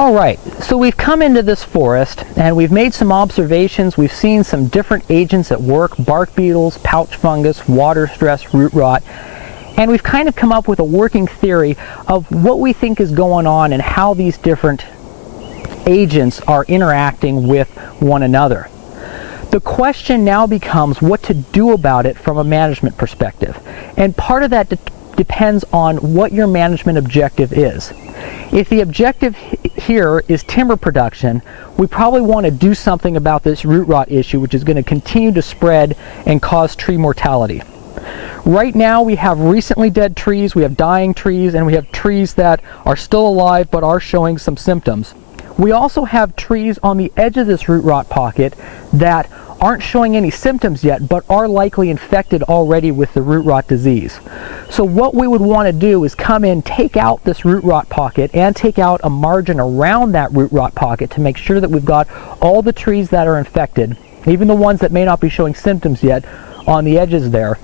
All right, so we've come into this forest and we've made some observations. We've seen some different agents at work: bark beetles, pouch fungus, water stress, root rot, and we've kind of come up with a working theory of what we think is going on and how these different agents are interacting with one another. The question now becomes what to do about it from a management perspective, and part of that depends on what your management objective is. If the objective here is timber production, we probably want to do something about this root rot issue, which is going to continue to spread and cause tree mortality. Right now we have recently dead trees, we have dying trees, and we have trees that are still alive but are showing some symptoms. We also have trees on the edge of this root rot pocket that aren't showing any symptoms yet, but are likely infected already with the root rot disease. So what we would want to do is come in, take out this root rot pocket, and take out a margin around that root rot pocket to make sure that we've got all the trees that are infected, even the ones that may not be showing symptoms yet, on the edges there.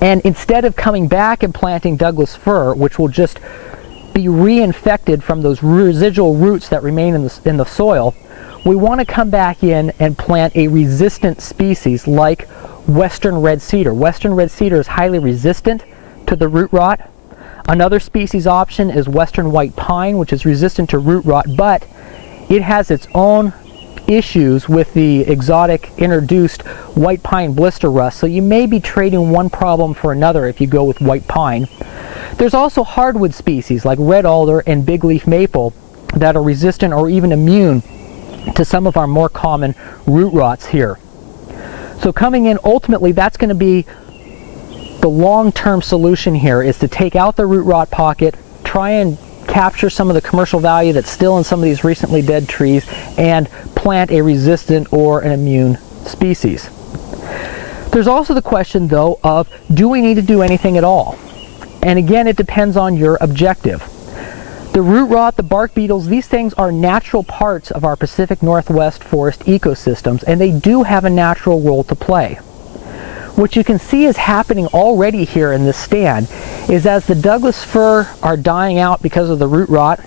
And instead of coming back and planting Douglas fir, which will just be reinfected from those residual roots that remain in the soil, we want to come back in and plant a resistant species like western red cedar. Western red cedar is highly resistant to the root rot. Another species option is western white pine, which is resistant to root rot, but it has its own issues with the exotic introduced white pine blister rust, so you may be trading one problem for another if you go with white pine. There's also hardwood species like red alder and big leaf maple that are resistant or even immune to some of our more common root rots here. So coming in, ultimately that's going to be the long-term solution here, is to take out the root rot pocket, try and capture some of the commercial value that's still in some of these recently dead trees, and plant a resistant or an immune species. There's also the question though of, do we need to do anything at all? And again, it depends on your objective. The root rot, the bark beetles, these things are natural parts of our Pacific Northwest forest ecosystems, and they do have a natural role to play. What you can see is happening already here in this stand is, as the Douglas fir are dying out because of the root rot,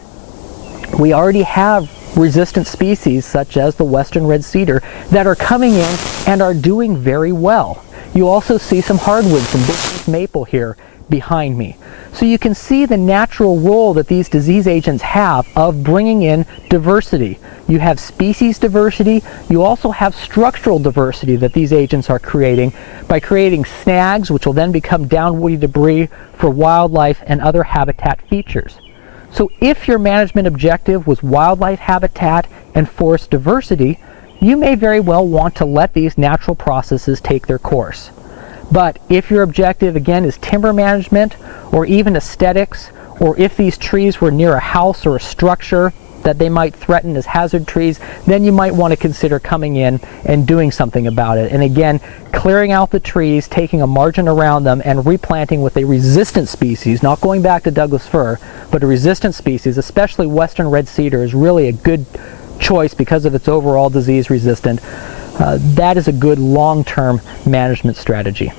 we already have resistant species such as the western red cedar that are coming in and are doing very well. You also see some hardwoods, some big leaf maple here behind me. So you can see the natural role that these disease agents have of bringing in diversity. You have species diversity, you also have structural diversity that these agents are creating by creating snags, which will then become downwoody debris for wildlife and other habitat features. So if your management objective was wildlife habitat and forest diversity, you may very well want to let these natural processes take their course. But if your objective, again, is timber management or even aesthetics, or if these trees were near a house or a structure that they might threaten as hazard trees, then you might want to consider coming in and doing something about it. And again, clearing out the trees, taking a margin around them, and replanting with a resistant species, not going back to Douglas fir, but a resistant species, especially western red cedar, is really a good choice because of its overall disease resistance. That is a good long-term management strategy.